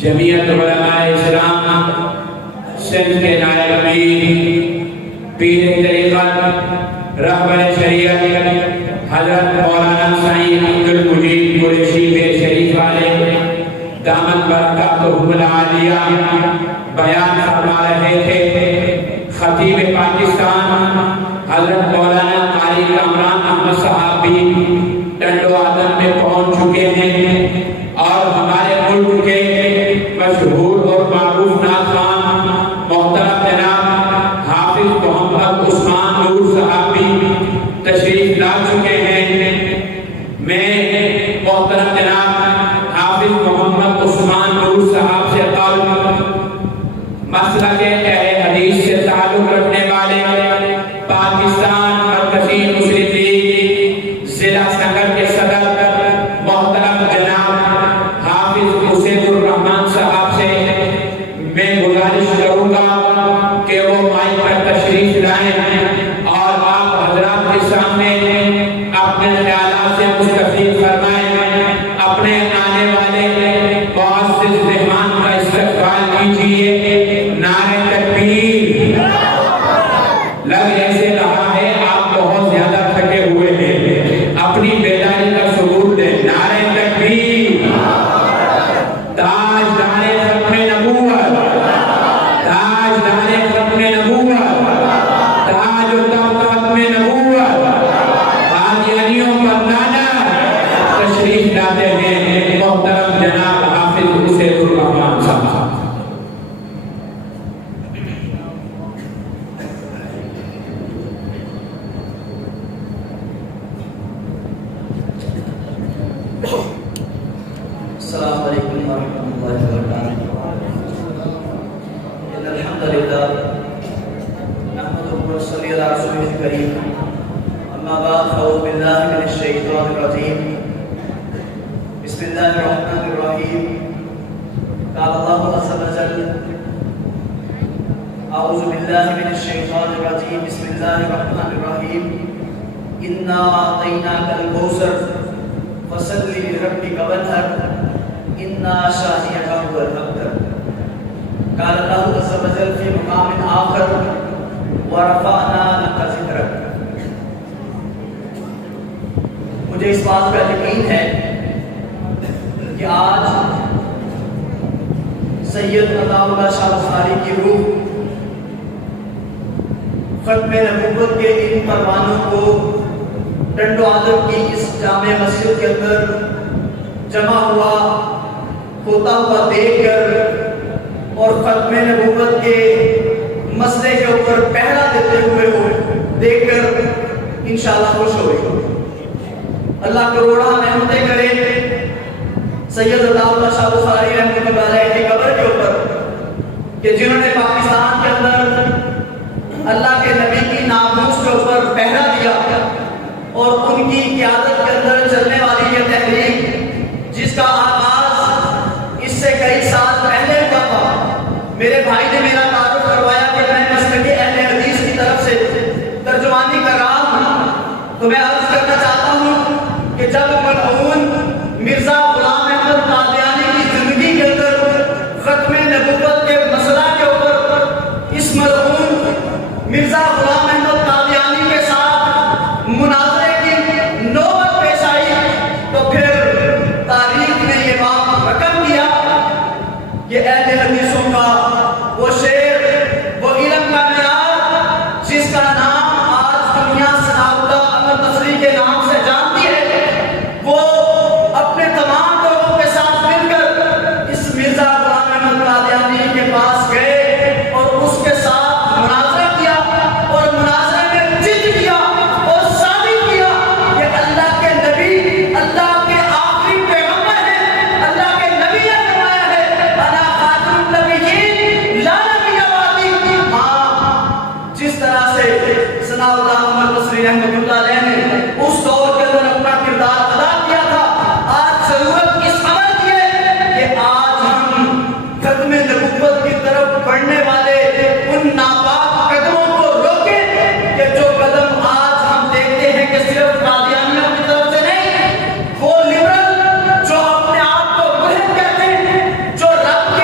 جمعیت علماء اسلام سندھ کے نائب امیر پیر طریقت رہبر شریعت حضرت مولانا سعید عبدالمجید قریشی بے شریف والے دامت برکاتہم العالیہ بیان فرما رہے تھے۔ خطیب پاکستان حضرت مولانا قاری کامران احمد صاحب بھی ٹنڈو آدم میں پہنچ چکے ہیں اور ہمارے ملک کے مشہور اور معروف ناظران محترم جناب حافظ محمد عثمان نور صاحب بھی تشریف لا چکے ہیں۔ میں محترم جناب حافظ محمد عثمان نور صاحب سے قبل مسلک اہل حدیث سے تعلق رکھنے والے پاکستان مرکزی مسلم لیگ ضلع سنگر کے صدر محترم جناب حافظ حسین الرحمان صاحب سے میں گزارش کروں گا کہ وہ مائک پر تشریف لائیں اور آپ حضرات کے سامنے اپنے خیالات سے مستفید فرمائیں، اپنے آنے والے معزز مہمان کا استقبال کیجیے۔ نعرہ تکبیر۔ لگ ایسے رہا ہے آپ بہت زیادہ تھکے ہوئے ہیں، اپنی بیداری کا ثبوت دیں۔ نعرہ تکبیر۔ تاجدار ختم نبوت، تاجدار ختم نبوت، تاج و تخت ختم نبوت، قادیانیوں پر لعنت۔ تشریف لاتے ہیں محترم جناب حافظ حسین الرحمان صاحب۔ السلام علیکم ورحمۃ اللہ وبرکاتہ۔ ان الحمد للہ نحمده ونصلي على رسوله الكريم، اما بعد فاعوذ باللہ من الشیطان الرجیم، بسم اللہ الرحمن الرحیم۔ قال اللہ عز وجل اعوذ باللہ من الشیطان الرجیم، بسم اللہ الرحمن الرحیم۔ انا اعطیناک الکوثر فصل لربک وانحر اِنَّا شَانِئَكَ هُوَ الْأَبْتَرُ۔ قال اللہ عز و جل فی مقام آخر وَرَفَعْنَا لَكَ ذِكْرَكَ۔ مجھے اس بات کا یقین ہے کہ آج سید عطا اللہ شاہ بخاری کی روح ختم نبوت کے ان پروانوں کو ٹنڈو آدم کی اس جامع مسجد کے اندر جمع ہوتا ہوا دیکھ کر اور ختم نبوت کے مسئلے کے اوپر پہرا دیتے ہوئے دیکھ کر انشاءاللہ خوش ہوئے۔ اللہ کروڑا رحمتیں کرے سید عطا اللہ شاہ بخاری رحمۃ اللہ علیہ کی قبر کے اوپر کہ جنہوں نے پاکستان کے اندر اللہ کے نبی کی ناموس کے اوپر پہرا دیا اور ان کی قیادت کے اندر چلنے والی یہ تحریک جس کا آغاز اس سے کئی سال پہلے ہوا تھا۔ میرے بھائی نے میرا تعارف کروایا کہ میں مسلک اہل حدیث کی طرف سے ترجمانی کر رہا ہوں، تو میں عرض کرنا چاہتا ہوں کہ جب مرحوم مرزا غلام احمد قادیانی کی زندگی کے اندر ختم نبوت کے مسئلہ کے اوپر اس مرحوم مرزا غلام احمد قادیانی کے ساتھ مناظرے کی نوبت پیش آئی تو پھر تاریخ نے یہ بات رقم کیا کہ اہل حدیثوں کا وہ شعر، وہ علم کا معیار جس کا نام آج دنیا ثناءاللہ احمد نصری کے نام سے جانتی ہے، وہ اپنے تمام لوگوں کے ساتھ مل کر اس مرزا غلام احمد قادیانی کے پاس گئے اور اس کے ساتھ مناظرہ کیا اور مناظرے میں جد کیا اور ثابت کیا کہ اللہ کے نبی اللہ کے آخری پیغمبر ہیں۔ اللہ کے نبی نے فرمایا ہے انا خاتم النبیین لا نبی بعدی۔ ہاں، جس طرح سے ثناء اللہ محمد نصری رحمۃ اللہ علیہ نے اس دور کے اندر اپنا کردار ادا کیا تھا، آج ضرورت اس عمل کی ہے کہ آج ہم ختم نبوت کی طرف بڑھنے والے ان ناپاک قدموں کو روکیں کہ جو قدم آج ہم دیکھتے ہیں کہ صرف قادیانیوں کی طرف سے نہیں، وہ لبرل جو اپنے آپ کو ملحد کہتے ہیں، جو رب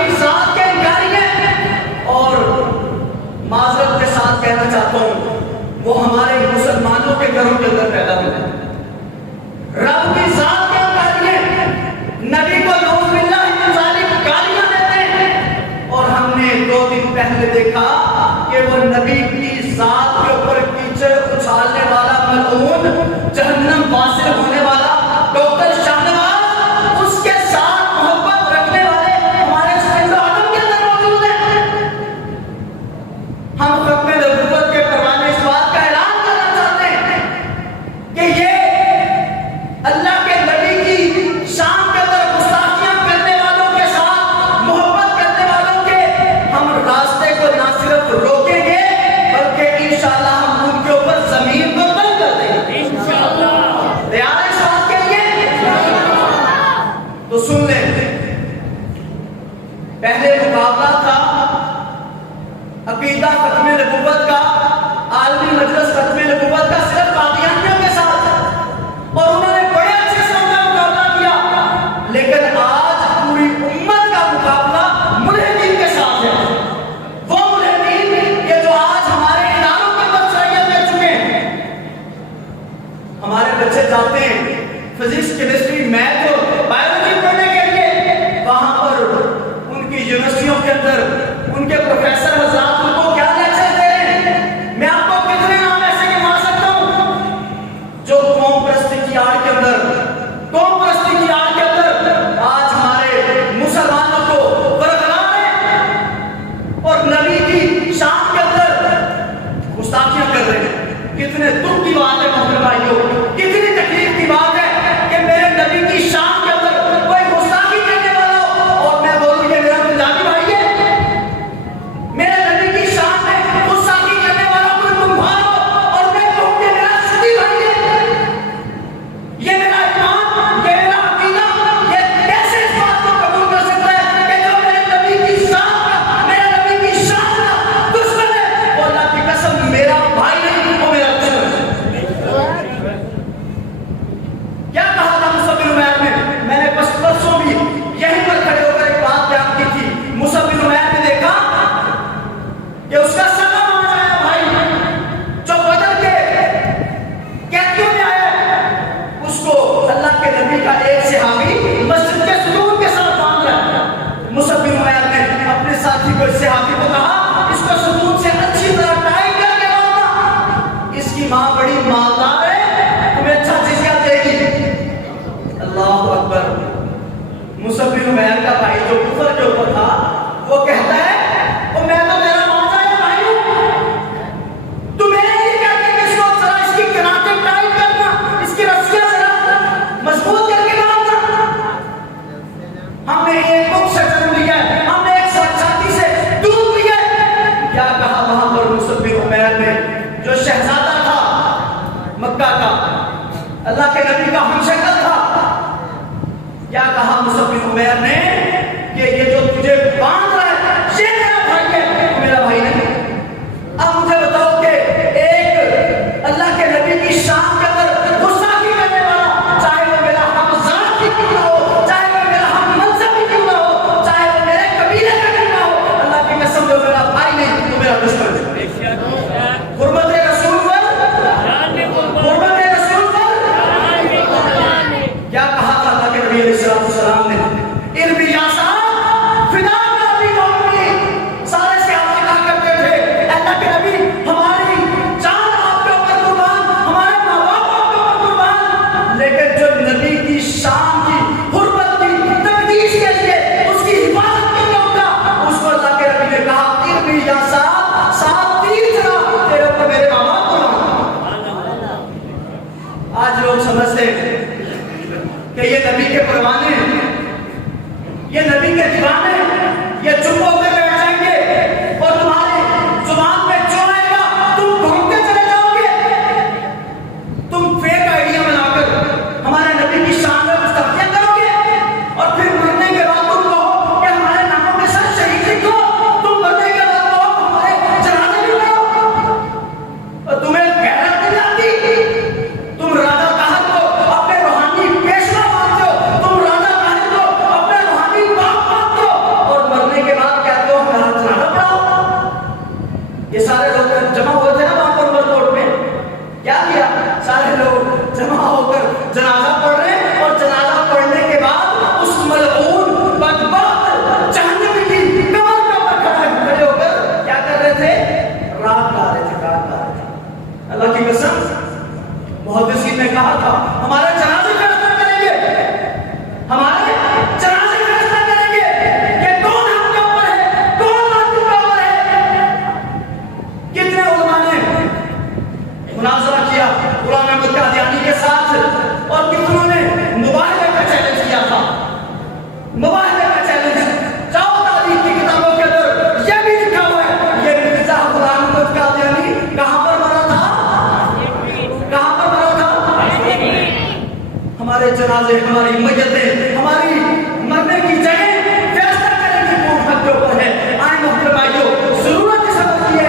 عقیدہ ختم نبوت کا، عالمی مجلس ختم نبوت کا صرف قادیانیوں کے ساتھ ہے اور انہوں نے بڑے اچھے سے ان کا مقابلہ کیا، لیکن آج پوری امت کا مقابلہ ملحدین کے ساتھ ہے۔ وہ ملحدین کہ جو آج ہمارے اداروں کے اندر شرعیت لے چکے ہیں۔ ہمارے بچے جاتے ہیں فزکس، کیمسٹری، میتھ اور بایولوجی پڑھنے کے لیے، وہاں پر ان کی یونیورسٹیوں کے اندر ان کے پروفیسر حضرات ان کو کیا لیکچر دے رہے ہیں۔ میں آپ کو کتنے نام ایسے گنوا سکتا ہوں جو قوم پرستی کی آڑ کے اندر آج ہمارے مسلمانوں کو برقرار ہیں اور نبی کی شان کے اندر گستاخیاں کر رہے ہیں۔ کتنے دکھ کی بات ہے محترم بھائیوں، کتنی تکلیف کی بات ہے کہ میرے نبی کی شان کے اندر کوئی گستاخی کرنے والا ہو اور میں بولوں یہ میرا پنجابی بھائی ہے، میرے نبی کی شان میں گستاخی کرنے والا کوئی تمہارا ہو اور میں کہوں یہ میرا سنی بھائی ہے، یہ میرا ایمان، یہ میرا عقیدہ، یہ کیسے اس بات کو قبول کر سکتا ہے کہ جو میرے نبی کی شان کا، میرے نبی کی شان کا دشمن ہے، وہ اللہ کی قسم میرا بھائی نہیں، وہ میرا دشمن ہے۔ کیا کہا تھا مصعب بن عمیر نے؟ میں نے پرسوں بھی یہیں پر کھڑے ہو کر ایک بات بیان کی تھی۔ مصعب بن عمیر نے دیکھا کہ اس کا سگا ماما آیا بھائی جو بدر کے قیدیوں میں آیا، اس کو اللہ کے نبی کا ایک صحابی مسجد کے ستون کے ساتھ باندھ رہا ہے۔ مصعب بن عمیر نے اپنے ساتھی کو، اس صحابی کو کہا اس کو ستون سے اچھی طرح ٹائٹ کر کے باندھنا، اس کی ماں بڑی مالدار ہے، تمہیں اچھا جزیہ دے گی۔ اللہ اکبر۔ مصعب بن عمیر کا بھائی جو کفر کے اوپر تھا وہ کہتا ہے وہ میں تو میرا مانتا ہے بھائی ہوں، تو میرے لیے کیا کہ اس کو ذرا اس کی کناٹیں ٹائٹ کرنا، اس کی رسیاں ذرا مضبوط کر کے باندھنا۔ ہم نے ایک بک سے جنم لیا ہے، ہم نے ایک ساتھی سے دودھ لیا ہے۔ کیا کہا وہاں پر مصعب بن عمیر نے جو شہزادہ تھا مکہ کا، اللہ کے نبی کا ہم شکل تھا، کیا کہا مصعب بن عمیر نے کہ یہ جو تجھے باندھ رہا ہے یہ میرا بھائی ہے، میرا بھائی نہیں۔ اب مجھے بتاؤ کہ ایک اللہ کے نبی کی شان کے اندر گستاخی کرنے والا، چاہے وہ میرا ہم ذات ہی کیوں نہ ہو، چاہے وہ میرا ہم منصب ہی کیوں نہ ہو، چاہے وہ میرے قبیلے کا کیوں نہ ہو، اللہ کی قسم جو میرا بھائی نہیں تو میرا دشمن ہے۔ حرمت رسول پر، حرمت رسول پر کیا کہا تھا اللہ کے نبی علیہ السلام نے؟ اربی یا صاحب فدا کا نبی مومنی، سارے صحابہ کہا کرتے تھے اللہ کے نبی ہماری جان آپ کے اوپر قربان، ہمارے ماں باپ آپ کے اوپر قربان، لیکن جو نبی کی شان کی، حرمت کی، تقدیس کے لیے اس کی حفاظت کے لیے ہوتا، اس کو اللہ کے نبی نے کہا اربی یا صاحب، صاحب تیر چلا تیرے اوپر میرے ماں باپ قربان۔ آج لوگ سمجھتے ہیں کہ یہ نبی کے پروانے ہیں، یہ نبی کے دیوانے ہیں، یہ چپ ہو کر بیٹھ جائیں گے اور تمہارے زبان میں جو آئے گا تم بھونکتے چلے جاؤ گے، تم فیک آئیڈیا بنا کر ہمارے نبی کی شان میں گستاخیاں کرو گے اور پھر مرنے کے بعد تم کہو کہ ہمارے ناموں کے ساتھ شہید لکھو، تم مرنے کے بعد کہو ہمارے جنازے بھی پڑھو، اور تمہیں غیرت نہیں آتی، تم راجا قہر کو اپنے روحانی پیشوا مانتے ہو، تم راجا قہر کو اپنے روحانی باپ مانتے ہو، اور مرنے کے بعد کہتے ہو ہمارا جنازہ پڑھاؤ۔ یہ سارے لوگ جمع ہوئے تھے نا وہاں پر عمر کوٹ میں، کیا کیا؟ سارے لوگ جمع ہو کر جنازہ پڑھ رہے ہیں، اور جنازہ پڑھنے کے بعد اس ملعون بدبخت جہنمی کی کمر کے اوپر کھڑے ہو کر کیا کر رہے تھے؟ رات گا رہے تھے، رات گا رہے تھے۔ اللہ کی قسم محدثین نے کہا تھا ہمارے جنازے فیصلہ کریں گے، ہمارے جنازے فیصلہ کریں گے کہ کون ہم کے اوپر ہے، کون آپ کے اوپر ہے۔ کتنے علماء نے مناظرہ کیا غلام احمد قادیانی کے ساتھ، اور کتنوں نے مباہلے کا چیلنج کیا تھا، مباہلے کا چیلنج۔ جاؤ تاریخ کی کتابوں کے اندر یہ بھی لکھا ہوا ہے یہ مرزا غلام احمد قادیانی کہاں پر مرا تھا، کہاں پر مرا تھا؟ ہمارے جنازے، ہماری میتیں، ہماری مرنے کی جگہ فیصلہ کرنے کی کون حق کے اوپر ہے۔ آئے محترم بھائیوں، ضرورت اس وقت کی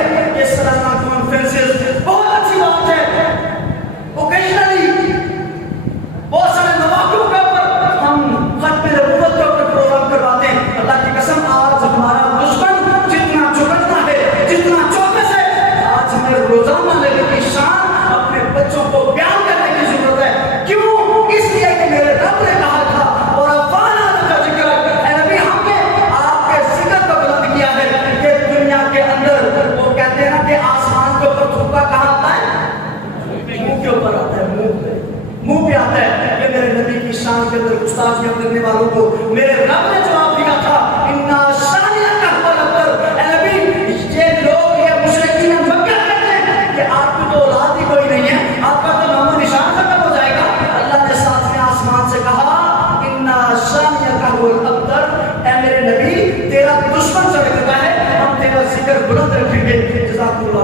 میرے رب نے جواب دیا تھا اِنَّا شَانِئَكَ هُوَ الْأَبْتَرُ، اے نبی یہ لوگ یہ مشرکین مکہ کہتے ہیں کہ آپ کی تو اولاد ہی کوئی نہیں ہے، آپ کا تو نام و نشان ختم ہو جائے گا۔ اللہ نے ساتویں آسمان سے کہا اِنَّا شَانِئَكَ هُوَ الْأَبْتَرُ، اے میرے نبی تیرا دشمن چڑھ چکا ہے، ہم تیرا ذکر بلند رکھیں گے۔ جزاک اللہ